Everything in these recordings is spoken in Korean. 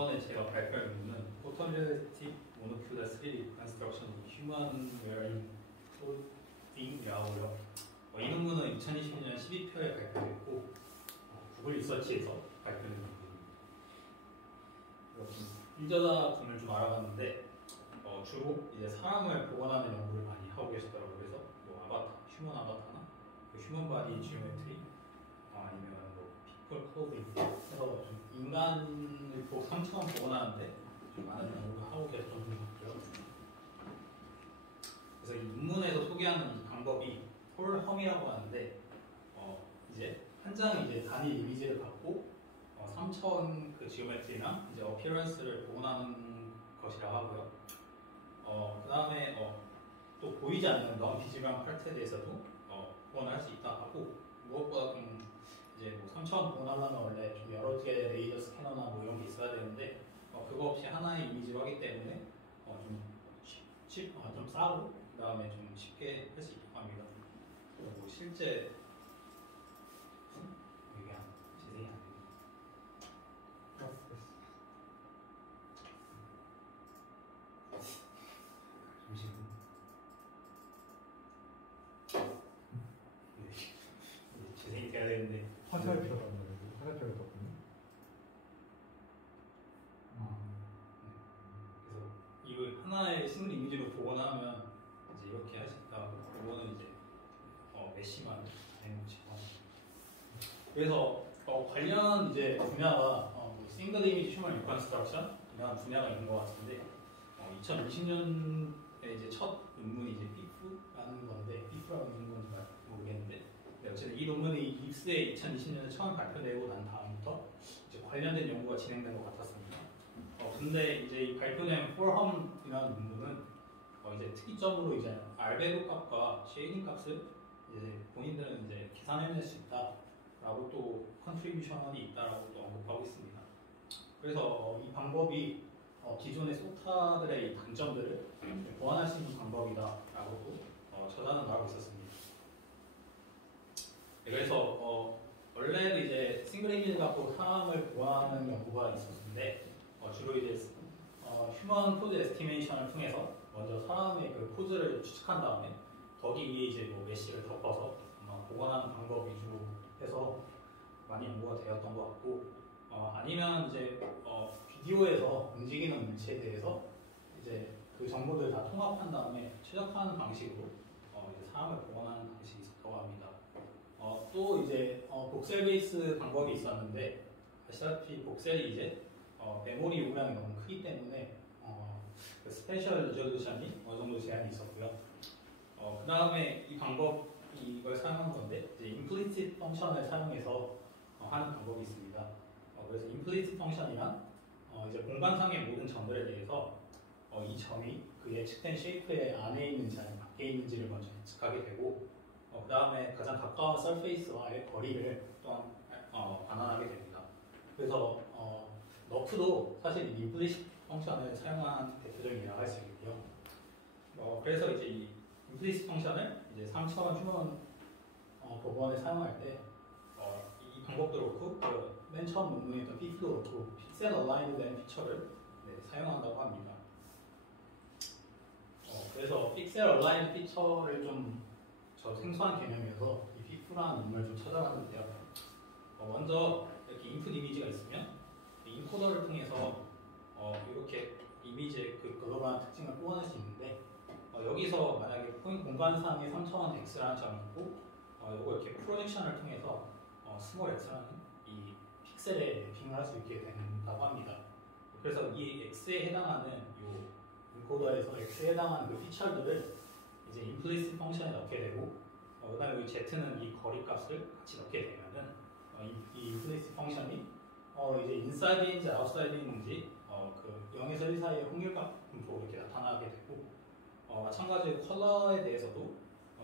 이번에 제가 발표할 논문은 Photorealistic Monocular 3D Reconstruction of Human Wearing Clothing이라고요. 이 논문은 2020년 12표에 발표됐고 구글 리서치에서 발표된 논문입니다. 유저자분을 좀 알아봤는데 주로 이제 사람을 복원하는 연구를 많이 하고 계시더라고요. 그래서 뭐 아바타, 휴먼 아바타나 휴먼 바디 지오메트리 아니면 뭐 피플 클로징 해서 좀 인간을 상처럼 복원하는데 좀 많은 연구를 하고 계셨던 분 같고요. 그래서 이 논문에서 소개하는 이 방법이 홀험이라고 하는데 이제 한 장의 이제 단일 이미지를 갖고 3차원 그 지오메트리나 이제 어피어런스를 복원하는 것이라고 하고요. 그 다음에 또 보이지 않는 non-비즈얼한 파트에 대해서도 복원을 할 수 있다 하고, 무엇보다 좀 이제 뭐 3차원 복원하려면 원래 좀 여러 개의 레이저 스캐너나 뭐 이런 게 있어야 되는데 그거 없이 하나의 이미지로 하기 때문에 좀 싸고 그 다음에 좀 쉽게 할 수 있다고 합니다. 뭐 실제 이게 재생이 안 됩니다. 잠시만요. 재생이 돼야 되는데 화살표가 아니고 화살표가 떴군요. 그래서 이거 하나의 싱글 이미지로 복원하면 이제 이렇게 할 수 있다고. 이거는 이제 메시만 해놓지고. 그래서 관련 이제 분야가 싱글 이미지 휴먼 리컨스트럭션 이런 분야가 있는 것 같은데 2020년에 이제 첫 논문이 이제 삐프라는 건데, 삐프라고 있는 건지 모르겠는데, 어쨌든 이 논문이 입스에 2020년에 처음 발표되고 난 다음부터 이제 관련된 연구가 진행된 것 같았습니다. 근데 이제 이 발표된 폴험이라는 논문은 이제 특이점으로 이제 알베도 값과 쉐이딩 값을 이제 본인들은 이제 계산해낼 수 있다라고 또 컨트리뷰션이 있다라고 또 언급하고 있습니다. 그래서 이 방법이 기존의 소타들의 이 단점들을 보완할 수 있는 방법이다라고 또 저자는 말하고 있었습니다. 그래서 원래는 이제 싱글 이미지 갖고 사람을 보완하는 연구가 있었는데 주로 이제 휴먼 포즈 에스티메이션을 통해서 먼저 사람의 그 포즈를 추측한 다음에 거기 위에 이제 뭐 메쉬를 덮어서 복원하는 방법 위주로 해서 많이 연구가 되었던 것 같고, 아니면 이제 비디오에서 움직이는 물체에 대해서 이제 그 정보들을 다 통합한 다음에 최적화하는 방식으로 이제 사람을 복원하는 방식이 있었다고 합니다. 또 이제 복셀 베이스 방법이 있었는데, 아시다시피 복셀이 이제 메모리 용량이 너무 크기 때문에 그 스페셜 리졸루션이 어느 정도 제한이 있었고요. 그 다음에 이 방법 이걸 사용한 건데, 이제 implicit 펑션을 사용해서 하는 방법이 있습니다. 그래서 implicit 펑션이란 이제 공간상의 모든 점들에 대해서 이 점이 그 예측된 쉐이프의 안에 있는지 아니면 밖에 있는지를 먼저 예측하게 되고, 그 다음에 가장 가까운 서페이스와의 거리를 또한 반환하게 됩니다. 그래서 너프도 사실 이 implicit 펑션을 사용한 대표적인 예라고 할 수 있고요. 그래서 이제 이 implicit 펑션을 이제 3차원 휴먼 복원에 사용할 때 이 방법도 그렇고 맨 처음 논문에 있던 픽스도 그렇고 픽셀 얼라인드 된 피처를 사용한다고 합니다. 그래서 픽셀 얼라인드 피처를 좀 생소한 개념이어서 이 피프라는 논문을 좀 찾아봤는데요. 먼저 이렇게 인풋 이미지가 있으면 이 인코더를 통해서 이렇게 이미지의 그 글로벌한 특징을 뽑아낼 수 있는데, 여기서 만약에 포인트 공간상에 3차원 x라는 점이 있고 이거 이렇게 프로젝션을 통해서 스몰 x라는 이 픽셀에 매핑을 할 수 있게 된다고 합니다. 그래서 이 x에 해당하는 이 인코더에서 x에 해당하는 그 피처들을 이제 implicit 펑션에 넣게 되고, 그 다음에 z는 이 거리 값을 같이 넣게 되면은 이 implicit 펑션이 이제 인사이드인지 아웃사이드인지 그 0에서 1 사이의 확률 값으로 이렇게 나타나게 되고, 마찬가지로 컬러에 대해서도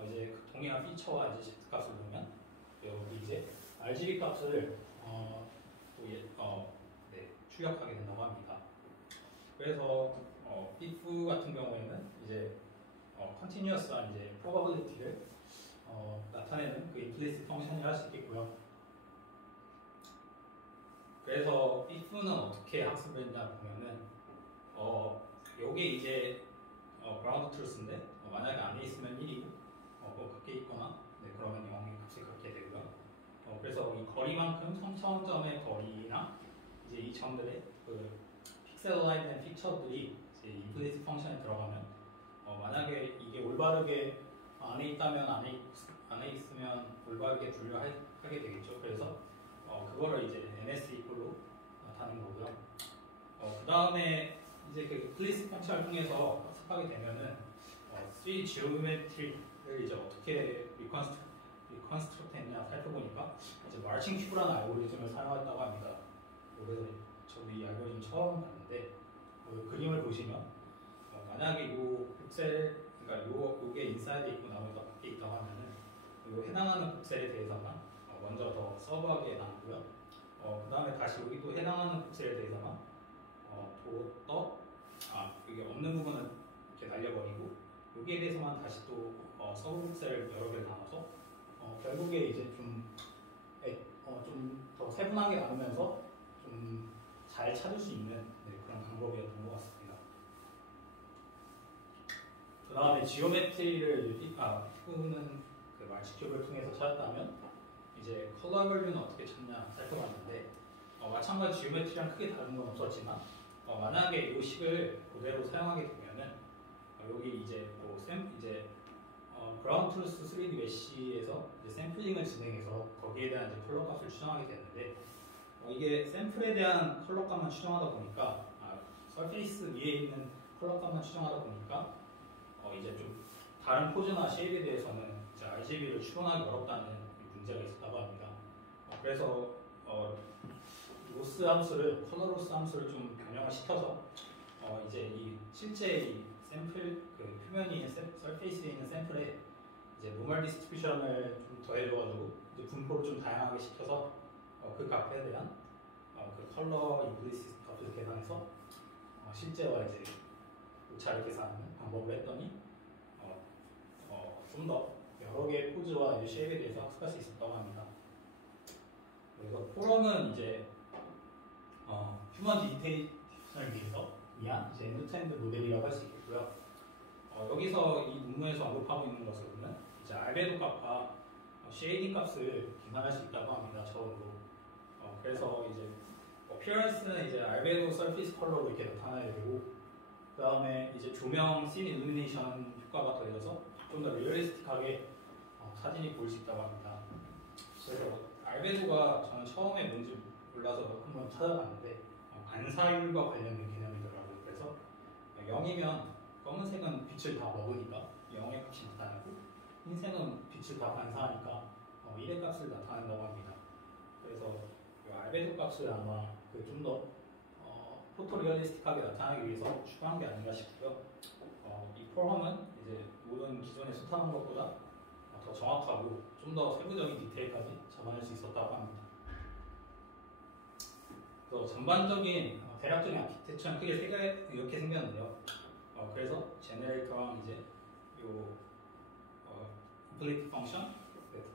이제 그 동일한 피처와 이제 z 값을 넣으면 여기 이제 RGB 값을 출력하게 된다고 합니다. 그래서 BIF 같은 경우에는 이제 continuous한 이제 probability를 나타내는 그 implicit 펑션을 할 수 있겠고요. 그래서 if는 어떻게 학습을 했냐 보면은 요게 이제 그라운드 트루스인데 만약에 안에 있으면 1이고 뭐 밖에 있거나 네, 그러면 0의 값을 갖게 되고요. 그래서 이 거리만큼 3차원점의 거리나 이제 이 점들의 그 픽셀라이즈된 픽처들이 이제 임플리시트 펑션에 들어가면 만약에 이게 올바르게 안에 있다면 안에 있으면 올바르게 분류하게 되겠죠. 그래서 그거를 이제 ns 이꼴로 나타내는 거고요. 그 다음에 이제 그 임플리시트 펑션을 통해서 학습하게 되면은 3 지오메트리를 이제 어떻게 리컨스트럭트 했냐 살펴보니까 이제 마칭 큐브라는 알고리즘을 사용했다고 합니다. 그래서 저도 이 알고리즘 처음 봤는데 그림을 보시면 만약에 이 픽셀 그러니까 요게 인사이드에 있고 나머지가 밖에 있다고 하면은 요 해당하는 픽셀에 대해서만 먼저 더 서브하게 나누고요. 그 다음에 다시 여기 또 해당하는 픽셀에 대해서만 이게 없는 부분은 이렇게 날려버리고 여기에 대해서만 다시 또 서브 픽셀 여러 개를 나눠서 결국에 이제 좀 더 세분하게 나누면서 좀 잘 찾을 수 있는 그런 방법이었던 것 같습니다. 그 다음에 지오메트리를 피부는 그 말치큐브를 통해서 찾았다면 이제 컬러 밸류는 어떻게 찾냐 살펴봤는데 마찬가지 지오메트리랑 크게 다른 건 없었지만 만약에 이 식을 그대로 사용하게 되면은 여기 이제 그라운드 트루스 3D 메쉬에서 이제 샘플링을 진행해서 거기에 대한 이제 컬러 값을 추정하게 되는데 이게 샘플에 대한 컬러 값만 추정하다 보니까 서페이스 위에 있는 컬러 값만 추정하다 보니까 이제 좀 다른 포즈나 쉐입에 대해서는 이제 RGB를 추론하기 어렵다는 문제가 있었다고 합니다. 그래서 로스 함수를 컬러 로스 함수를 좀 변형을 시켜서 이제 이 실제 이 샘플 그 표면이 있는 서페이스에 있는 샘플에 이제 노멀 디스트리뷰션을 좀 더해줘가지고 이제 분포를 좀 다양하게 시켜서 그 값에 대한 그 컬러 임플리시트 값을 계산해서 실제와 이제 오차를 계산하는 방법을 했더니 좀 더 여러 개의 포즈와 이제 쉐입에 대해서 학습할 수 있었다고 합니다. 그래서 포럼은 이제 휴먼 디테이션을 위한 이제 엔드투엔드 모델이라고 할 수 있겠고요. 여기서 이 문문에서 언급하고 있는 것은 이제 알베도 값과 쉐이딩 값을 계산할 수 있다고 합니다. 처음으로. 그래서 이제 appearance는 이제 알베도 서피스 컬러로 이렇게 나타나야 되고, 그 다음에 이제 조명, 씬 일루미네이션 효과가 더해져서 좀 더 리얼리스틱하게 사진이 보일 수 있다고 합니다. 그래서 알베도가 저는 처음에 뭔지 몰라서 한번 찾아봤는데 반사율과 관련된 개념이더라고요. 그래서 0이면 검은색은 빛을 다 먹으니까 0의 값이 나타나고, 흰색은 빛을 다 반사하니까 1의 값을 나타낸다고 합니다. 그래서 알베도 값을 아마 좀 더 포토리얼리스틱하게 나타나기 위해서 추가한 게 아닌가 싶고요. 이 포럼은 이제 모든 기존의 수타는 것보다 더 정확하고 좀 더 세부적인 디테일까지 잡아낼 수 있었다고 합니다. 그래서 전반적인 대략적인 아키텍처는 크게 세 개 이렇게 생겼는데요. 그래서 제너레이터랑 이제 요 인플리트 펑션,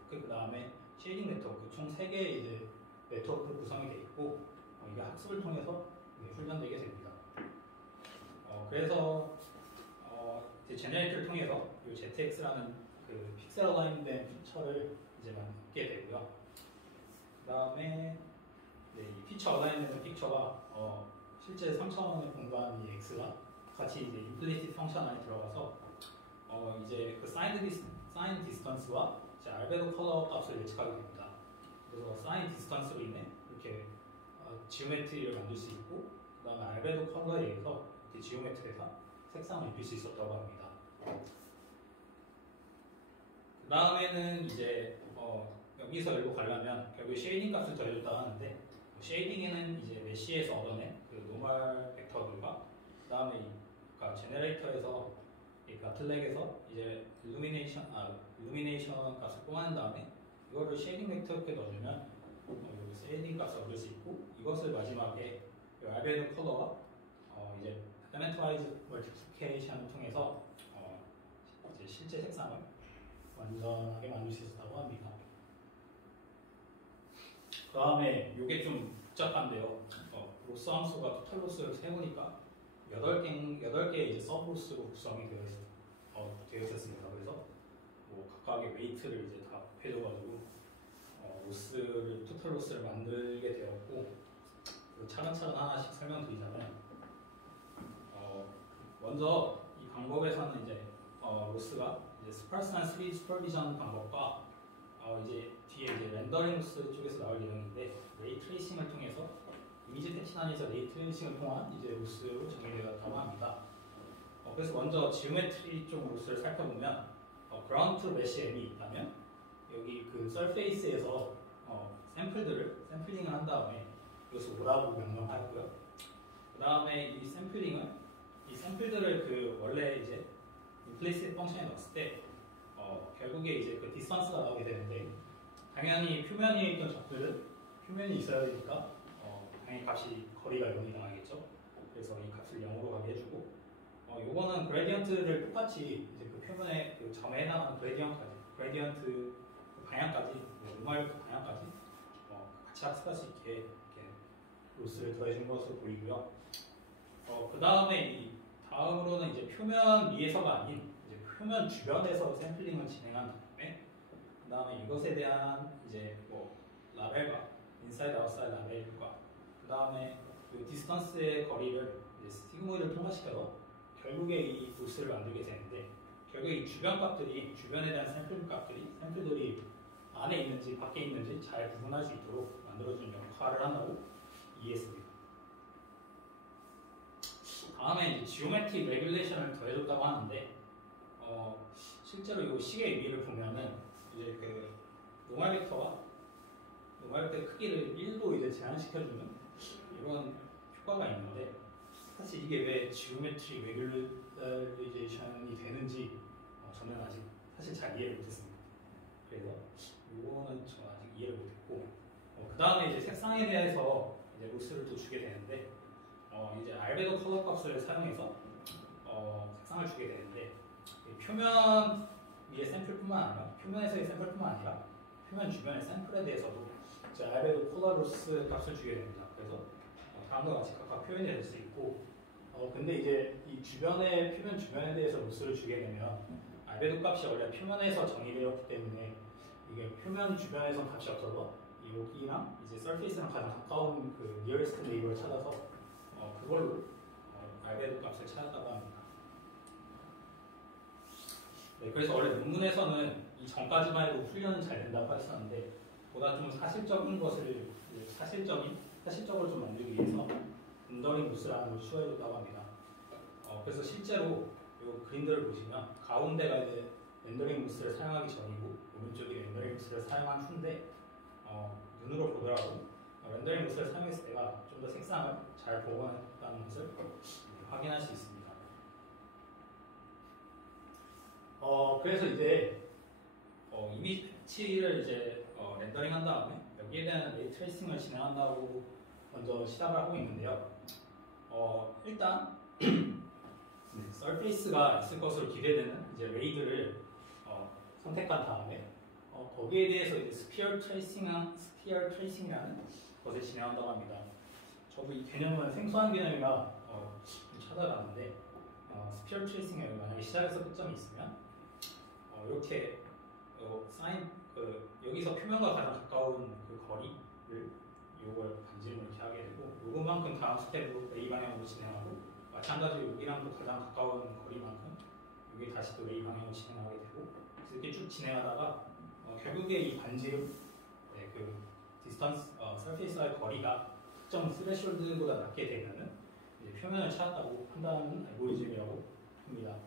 그 다음에 쉐이딩 네트워크 총 3개의 이제 네트워크 구성이 되어 있고 이게 학습을 통해서 훈련되게 됩니다. 그래서 이제 제너레이터를 통해서 이 ZX라는 그 픽셀 어라인된 피처를 이제 만들게 되고요. 그 다음에 이 피처 어라인된 픽처가 실제 3차원의 공간 이 X가 같이 이제 임플리시트 펑션 안에 들어가서 이제 그 사인 디스턴스와 이제 알베도 컬러 값을 예측하게 됩니다. 그래서 사인 디스턴스로 인해 이렇게 지오메트리를 만들 수 있고, 그 다음에 알베도 컬러에 의해서 지오메트리가 색상을 입힐 수 있었다고 합니다. 그 다음에는 이제 여기서 일부 가려면 결국 쉐이딩 값을 더해줬다고 하는데, 쉐이딩에는 이제 메쉬에서 얻어낸 그 노멀 벡터들과 그 다음에 그러니까 제너레이터에서 그러니까 틀렉에서 이제 일루미네이션 값을 뽑아낸 다음에 이거를 쉐이딩 벡터 이렇게 넣어주면 여기 쉐이딩 값을 얻을 수 있고, 이것을 마지막에 알베도 컬러와 이제 엘리멘트와이즈 멀티플리케이션을 통해서 이제 실제 색상을 완전하게 만들 수 있었다고 합니다. 그 다음에 이게 좀 복잡한데요. 로스 함수가 토탈 로스를 세보니까 8개 이제 서브 로스로 구성이 되어 있었습니다. 그래서 뭐 각각의 웨이트를 이제 다 곱해줘가지고 토탈 로스를 만들게 되었고, 차근차근 하나씩 설명드리자면, 먼저 이 방법에서는 이제 로스가 이제 스파스한 3D 슈퍼비전 방법과 이제 뒤에 이제 렌더링 로스 쪽에서 나올 예정인데, 레이 트레이싱을 통해서 이미지 택신 안에서 레이 트레이싱을 통한 이제 로스로 정의되었다고 합니다. 그래서 먼저 지오메트리 쪽 로스를 살펴보면, 그라운드 트루 메시 M이 있다면 여기 그 서페이스에서 샘플링을 한 다음에 이것을 오라고 명명하였고요. 그 다음에 이 샘플들을 그 원래 이제 임플리시트 펑션에 넣었을 때 결국에 이제 그 디스턴스가 나오게 되는데, 당연히 표면에 있던 적들은 표면이 있어야 되니까 당연히 값이 거리가 0이 나가겠죠. 그래서 이 값을 0으로 가게 해주고, 요거는 그레디언트를 똑같이 이제 그 표면의 그 점에 해당하는 그레디언트 그 방향까지, 노멀 그 방향까지 같이 학습할 수 있게 이렇게 로스를 더해준 것으로 보이고요. 그 다음으로는 이제 표면 위에서가 아닌 이제 표면 주변에서 샘플링을 진행한 다음에, 그 다음에 이것에 대한 이제 뭐 라벨과 인사이드 아웃사이드 라벨과 그 다음에 그 디스턴스의 거리를 이제 시그모이드를 통과시켜서 결국에 이 로스를 만들게 되는데, 결국에 이 주변 값들이, 주변에 대한 샘플들이 안에 있는지 밖에 있는지 잘 구분할 수 있도록 만들어주는 역할을 한다고 이해했습니다. 다음에 이제 지오메트릭 레귤레이션을 더해줬다고 하는데, 실제로 이 식의 의미를 보면은 이제 그 노멀 벡터의 크기를 1도 이제 제한시켜주는 이런 효과가 있는데, 사실 이게 왜 지오메트릭 레귤레이션이 되는지 저는 아직 사실 잘 이해를 못했습니다. 그래서 이거는 저는 아직 이해를 못했고, 그 다음에 이제 색상에 대해서 이제 로스를 또 주게 되는데, 이제 알베도 컬러 값을 사용해서 색상을 주게 되는데, 표면 위의 샘플뿐만 아니라 표면에서의 샘플뿐만 아니라 표면 주변의 샘플에 대해서도 이제 알베도 컬러 로스 값을 주게 됩니다. 그래서 다음과 같이 각각 표현이 될 수 있고, 근데 이제 이 표면 주변에 대해서 로스를 주게 되면 알베도 값이 원래 표면에서 정의되었기 때문에 이게 표면 주변에서 값이 없어서 여기랑 이제 서페이스랑 가장 가까운 그 니어리스트 네이버를 찾아서 그걸로 알베도 값을 찾았다고 합니다. 네, 그래서 원래 논문에서는 이 전까지만 해도 훈련은 잘 된다고 했었는데, 보다 좀 사실적으로 좀 만들기 위해서 렌더링 로스라는 걸 추가해줬다고 합니다. 그래서 실제로 이 그림들을 보시면 가운데가 이제 렌더링 로스를 사용하기 전이고 오른쪽이 렌더링 로스를 사용한 후인데, 눈으로 보더라도 렌더링 로스를 사용했을 때가 좀 더 색상을 잘 복원했다는 것을 확인할 수 있습니다. 그래서 이제 이미지 패치를 이제 렌더링한 다음에 여기에 대한 레이 트레이싱을 진행한다고 먼저 시작을 하고 있는데요. 일단 서페이스가 있을 것으로 기대되는 이제 레이들을 선택한 다음에 거기에 대해서 이제 스피어 트레이싱이라는 것을 진행한다고 합니다. 저도 이 개념은 생소한 개념이라 좀 찾아봤는데, 스피어 트레이싱에 만약에 시작에서 끝점이 있으면 이렇게 여기서 표면과 가장 가까운 그 거리를 이걸 반지름을 이렇게 하게 되고, 요거만큼 다음 스텝으로 A 방향으로 진행하고, 마찬가지로 여기랑 또 가장 가까운 거리만큼 여기 다시 또 A 방향으로 진행하게 되고, 그래서 이렇게 쭉 진행하다가 결국에 이 반지름, 그 디스턴스, 서페이스와의 거리가 특정 스레시홀드보다 낮게 되면은 이제 표면을 찾았다고 판단하는 알고리즘이라고 합니다.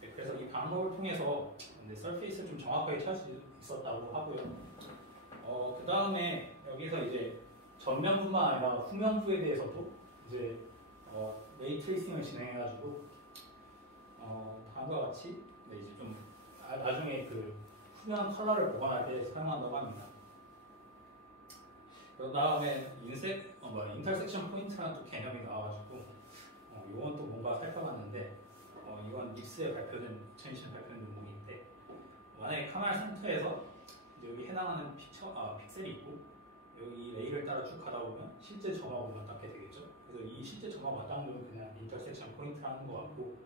그래서 이 방법을 통해서 서페이스를 좀 정확하게 찾을 수 있었다고 하고요. 그 다음에 여기서 이제 전면부만 아니라 후면부에 대해서도 이제 레이 트레이싱을 진행해가지고 다음과 같이 이제 좀 나중에 그 후면 컬러를 복원할 때 사용한다고 합니다. 그 다음에 인터섹션 포인트라는 또 개념이 나와가지고 이건 또 뭔가 살펴봤는데, 이건 닙스에 2020년 발표된 논문인데, 만약에 카메라 센터에서 여기 해당하는 픽셀이 있고 여기 레일을 따라 쭉 가다 보면 실제 점하고 맞닿게 되겠죠. 그래서 이 실제 점하고 맞닿는 그냥 인터섹션 포인트라는 것 같고,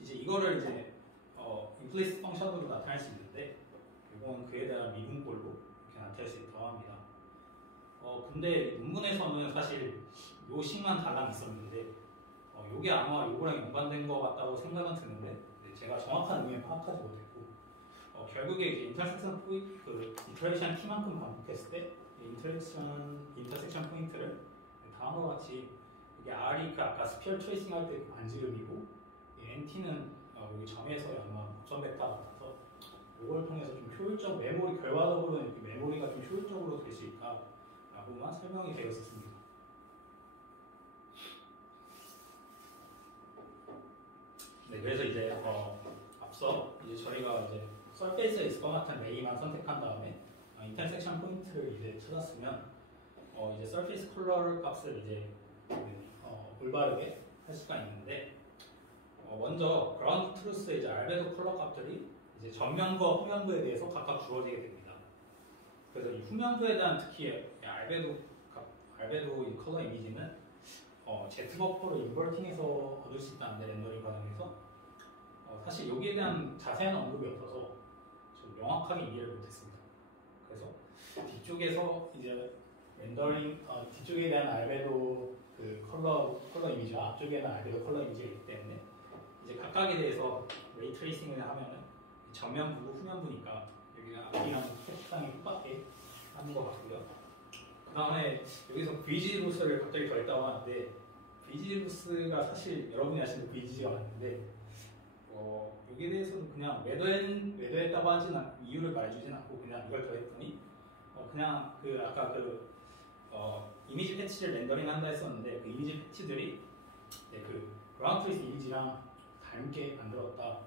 이제 이거를 이제 임플리시트 펑션으로 나타낼 수 있는데, 이건 그에 대한 미분꼴로 이렇게 나타낼 수 있다고 합니다. 근데 논문에서는 사실 요 식만 달랑 있었는데, 요게 아마 요거랑 연관된 것 같다고 생각은 드는데, 제가 정확한 의미는 파악하지 못했고, 결국에 이제 인터섹션 포인트, 그 이터레이션 t만큼 반복했을 때 인터섹션 포인트를 다음과 같이, 이게 R이 그 아까 스피어 트레이싱 할 때 그 반지름이고, NT는 여기 점에서의 아마 목선 벡터 같아서 이걸 통해서 좀 효율적 메모리, 결과적으로는 이렇게 메모리가 좀 효율적으로 될 수 있다라고만 설명이 되어 있었습니다. 네, 그래서 이제 앞서 이제 저희가 이제 서페이스에 있을 것 같은 레이만 선택한 다음에 인터섹션 포인트를 이제 찾았으면 이제 서페이스 컬러 값을 이제 올바르게 할 수가 있는데, 먼저 그라운드 트루스의 이제 알베도 컬러 값들이 이제 전면부와 후면부에 대해서 각각 주어지게 됩니다. 그래서 이 후면부에 대한 특히 알베도 이 컬러 이미지는 Z 버퍼로 인버팅해서 얻을 수 있다는데, 렌더링 과정에서 사실 여기에 대한 자세한 언급이 없어서 좀 명확하게 이해를 못했습니다. 그래서 뒤쪽에서 이제 렌더링 뒤쪽에 대한 알베도 그 컬러 이미지와 앞쪽에는 알베도 컬러 이미지가 있기 때문에 이제 각각에 대해서 레이 트레이싱을 하면은 전면부고 후면부니까 여기가 앞이랑 색상이 똑같게 하는 것 같고요. 그 다음에 여기서 VG루스를 갑자기 더했다고 하는데, VG루스가 사실 여러분이 아시는 VG가 맞는데, 여기에 대해서는 그냥 매도했다고 하지는 이유를 말해주진 않고 그냥 이걸 더했더니 그냥 그 아까 그 이미지 패치를 렌더링 한다 했었는데, 그 이미지 패치들이 그 그라운드 트레이스 이미지랑 닮게 만들었다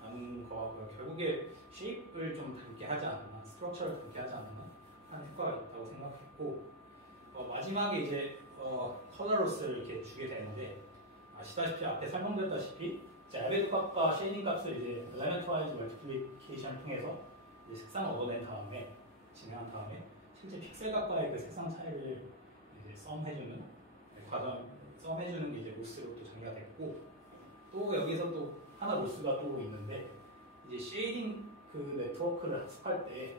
라는 거고요. 결국에 쉐입을 좀 닮게 하지 않았나, 스트럭처를 닮게 하지 않았나 하는 효과가 있다고 생각했고, 마지막에 이제 컬러로스를 이렇게 주게 되는데, 아시다시피 앞에 설명드렸다시피 이제 알베도 값과 쉐이딩 값을 이제 엘레멘트 와이즈 멀티플리케이션을 통해서 이제 색상을 얻어낸 다음에 진행한 다음에 실제 픽셀 값과의 그 색상 차이를 이제 썸해주는 게 이제 로스로 또 정의가 됐고, 또 여기서 또 하나 로스가 또 있는데, 이제 쉐이딩 그 네트워크를 학습할 때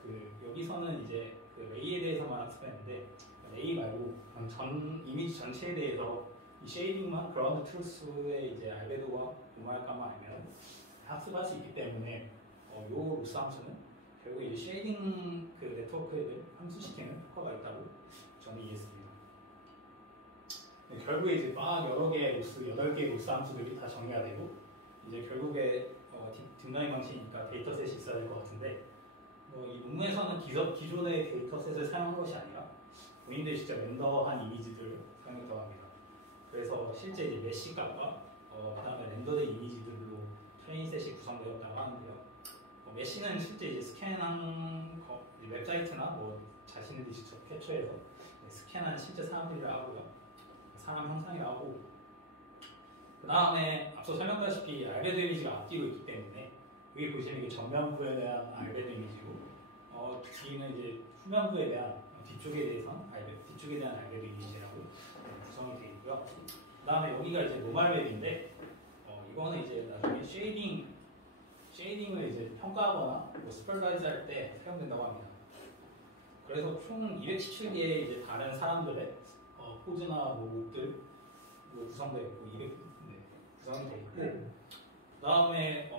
그 여기서는 이제 그 레이에 대해서만 학습했는데, 레이 말고 전 이미지 전체에 대해서 이 쉐이딩만 그라운드 트루스의 이제 알베도와 오마이카만 알면 학습할 수 있기 때문에 요 로스 함수는 결국 이제 쉐이딩 그 네트워크를 함수시키는 효과가 있다고 저는 이해했습니다. 결국에 이제 막 여러 개의 로스, 8개의 로스 함수들이 다 정리가 되고, 이제 결국에 딥러닝 방식이니까 데이터셋이 있어야 될 것 같은데, 이 논문에서는 기존의 데이터셋을 사용한 것이 아니라 본인들이 직접 렌더한 이미지들을 사용했다고 합니다. 그래서 실제 이제 메시 값과 그다음에 렌더된 이미지들로 트레인셋이 구성되었다고 하는데요. 메시는 실제 이제 스캔한 이제 웹사이트나 뭐 자신들이 직접 캡처해서 스캔한 실제 사람들이라 하고요. 사람 형상이라 하고, 그 다음에 앞서 설명드렸다시피 알베도 이미지가 앞뒤로 있기 때문에 여기 보시면 이게 정면부에 대한 알베도 이미지고, 뒤는 이제 후면부에 대한 뒤쪽에 대한 알베도 이미지라고 구성이 되어 있고요. 그 다음에 여기가 이제 노멀맵인데, 이거는 이제 나중에 쉐이딩을 이제 평가하거나 뭐 스펠라이즈 할 때 사용된다고 합니다. 그래서 총 217개의 이제 다른 사람들의 포즈나 뭐 옷들 구성되어 있고, 구성이 되어 있고, 그 다음에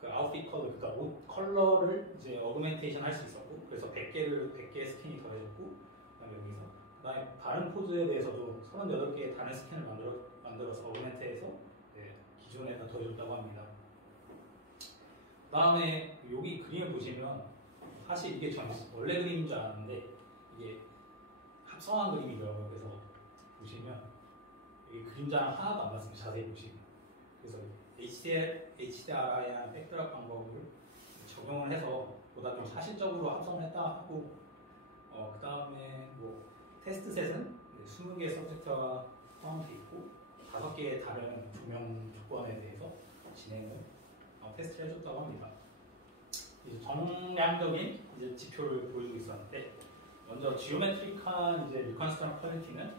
그 아웃핏 컬러, 그러니까 옷 컬러를 이제 어그멘테이션 할 수 있었고, 그래서 100개의 스캔이 더해졌고, 그다음에 여기서 그다음에 다른 포즈에 대해서도 38개의 다른 스캔을 만들어서 어그멘트해서 기존에다 더해줬다고 합니다. 그다음에 여기 그림을 보시면 사실 이게 원래 그림인 줄 알았는데 이게 합성한 그림이더라고요. 그래서 보시면 여기 그림자랑 하나도 안 맞습니다. 자세히 보시면. 그래서 HDRI랑 백드랍 방법을 적용을 해서 보다 좀 사실적으로 합성을 했다 하고, 그 다음에 뭐 테스트 셋은 20개의 서브젝트가 포함되어 있고 5개의 다른 조명 조건에 대해서 진행을 테스트를 해줬다고 합니다. 이제 정량적인 이제 지표를 보여주고 있었는데, 먼저 지오메트릭한 이제 리컨스트럭 퀄리티는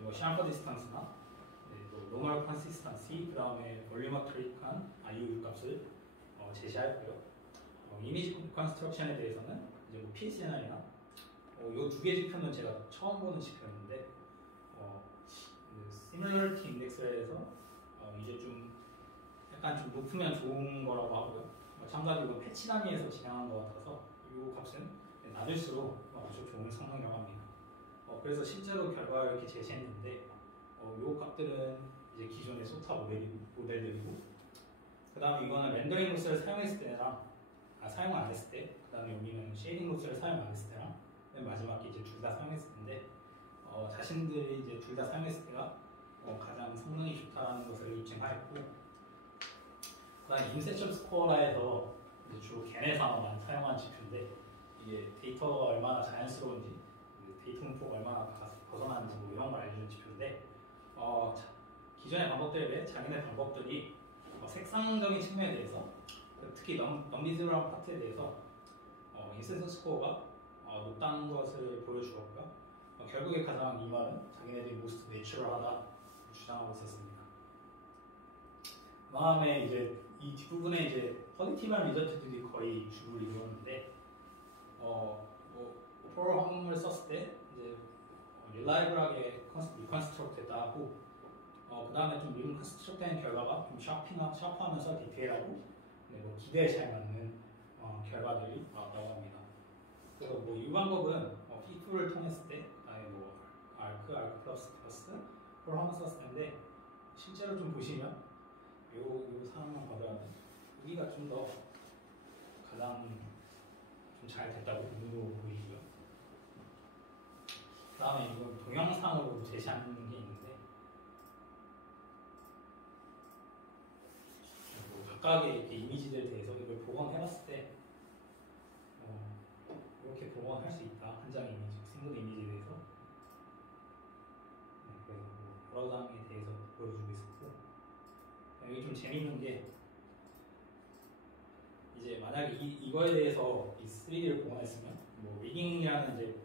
뭐 샴퍼 디스턴스나 또 노멀 컨시스턴시, 그 다음에 볼리머트릭한 IOU 값을 제시하였고요. 이미지 컨스트럭션에 대해서는 이제 뭐 PSNI나 이 두 개 지표는 제가 처음 보는 지표였는데 시뮬러리티 인덱스에서 이제 좀 약간 좀 높으면 좋은 거라고 하고요. 참가적으로 패치 단위에서 진행한 것 같아서 이 값은 낮을수록 아주 좋은 성능이라고 합니다. 그래서 실제로 결과를 이렇게 제시했는데 이 값들은 이제 기존의 소타 모델들이고, 그 다음에 이거는 렌더링 로스를 사용했을 때랑 사용 안 했을 때, 그 다음에 여기는 쉐이딩 로스를 사용 안 했을 때랑 맨 마지막에 이제 둘 다 사용했을 텐데 자신들이 이제 둘 다 사용했을 때가 가장 성능이 좋다는 것을 입증하였고, 그 다음에 인셉션 스코어라 해서 이제 주로 걔네에서만 사용한 지표인데, 이게 데이터가 얼마나 자연스러운지, 데이터 문포가 얼마나 벗어나는지 뭐 이런 걸 알려주는 지표인데, 기존의 방법들에 비해 자기네 방법들이 색상적인 측면에 대해서, 특히 넘리즈블한 파트에 대해서 인센서 스코어가 높다는 것을 보여주었고요. 결국에 가장 이 말은 자기네들이 most natural하다 주장하고 있었습니다. 그 다음에 이제 이 뒷부분에 이제 퍼디티브한 리저트들이 거의 주를 이루었는데, 오퍼럴 항목을 썼을 때 이제 릴라이블하게 리컨스트럭트 됐다 하고, 그 다음에 좀 리컨스트럭트 된 결과가 좀 샤프하면서 디테일하고 뭐 기대에 잘 맞는 결과들이 나왔다고 합니다. 그래서 뭐 이 방법은 P2를 통했을 때, 아니 뭐 아크 플러스 를 하면서 썼을 텐데, 실제로 좀 보시면 요 상황만 봐도 여기가 좀 더 가장 좀 잘 됐다고 눈으로 보이고요. 그 다음에 이건 동영상으로 제시하는 게 있는데, 뭐 각각의 이렇게 이미지들에 대해서 이걸 복원해봤을 때 이렇게 복원할 수 있다. 한 장 이미지, 싱글 이미지에 대해서. 그래서 뭐 여러 장에 대해서 보여주고 있었고, 여기 좀 재밌는 게 이제 만약에 이거에 대해서 이 3D를 복원했으면 뭐 리깅이라는 이제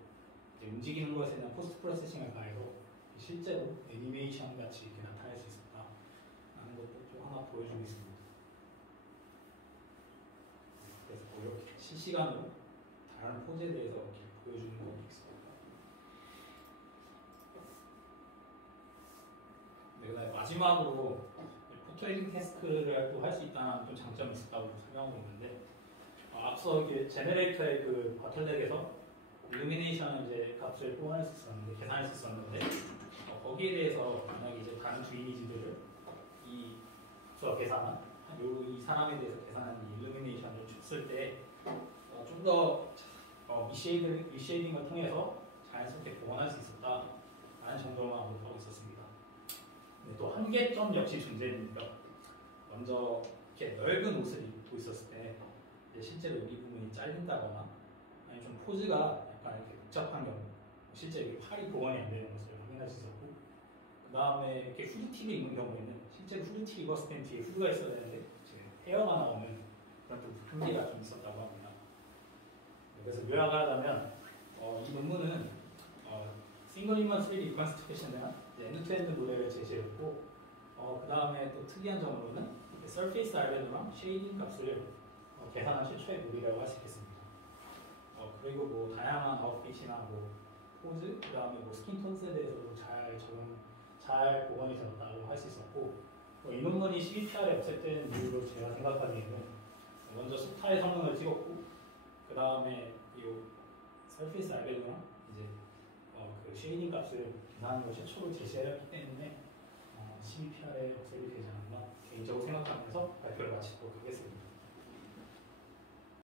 움직이는 것에 대한 포스트 프로세싱을 가해서 실제로 애니메이션 같이 이렇게 나타낼 수 있었다 라는 것도 좀 하나 보여주고 있습니다. 그래서 뭐 이렇게 실시간으로 다른 포즈에 대해서 이렇게 보여주는 것도 있습니다. 네, 그다음에 마지막으로 포트레이팅 태스크를 또 할 수 있다는 좀 장점이 있었다고 설명하고 있는데, 앞서 이게 제너레이터의 그 바틀덱에서 일루미네이션 이제 값을 뽑아낼 수 있었는데, 계산할 수 있었는데, 거기에 대해서 만약에 이제 다른 두 이미지들을 저 계산한 이 사람에 대해서 계산한 일루미네이션을 줬을 때 좀 더 미쉐이딩을 통해서 자연스럽게 복원할 수 있었다라는 정도로만 언급하고 있었습니다. 또 한계점 역시 존재했는데요. 먼저 이렇게 넓은 옷을 입고 있었을 때 이제 실제로 여기 부분이 잘린다거나 아니면 좀 포즈가 약간 이렇게 복잡한 경우, 실제 여기 팔이 복원이 안 되는 것을 확인할 수 있었고, 그 다음에 이렇게 후드티를 입는 경우에는 실제 후드티 입었을 땐 뒤에 후드가 있어야 되는데 지금 헤어가 나오는 그런 좀 한계가 좀 있었다고 합니다. 그래서 요약을 하자면 이 논문은 싱글 인먼 3D 리컨스트럭션에 대한 엔드-투-엔드 모델을 제시했고, 그 다음에 또 특이한 점으로는 서페이스 알베도랑 쉐이딩 값을 계산한 최초의 모델이라고 할 수 있겠습니다. 그리고 뭐 다양한 아웃핏이나 뭐 포즈, 그 다음에 뭐 스킨 톤스에 대해서도 잘 복원이 되었다고 할 수 있었고, 이 논문이 12PR에 업색된 이유로 제가 생각하기에는 먼저 소타의 성능을 찍었고, 그 다음에 이 서페이스 알베도랑 이제 그 쉐이딩 값을 계산하는 걸 최초로 제시했기 때문에 12PR에 업색이 되지 않았나 개인적으로 생각하면서 발표를 마치도록 하겠습니다.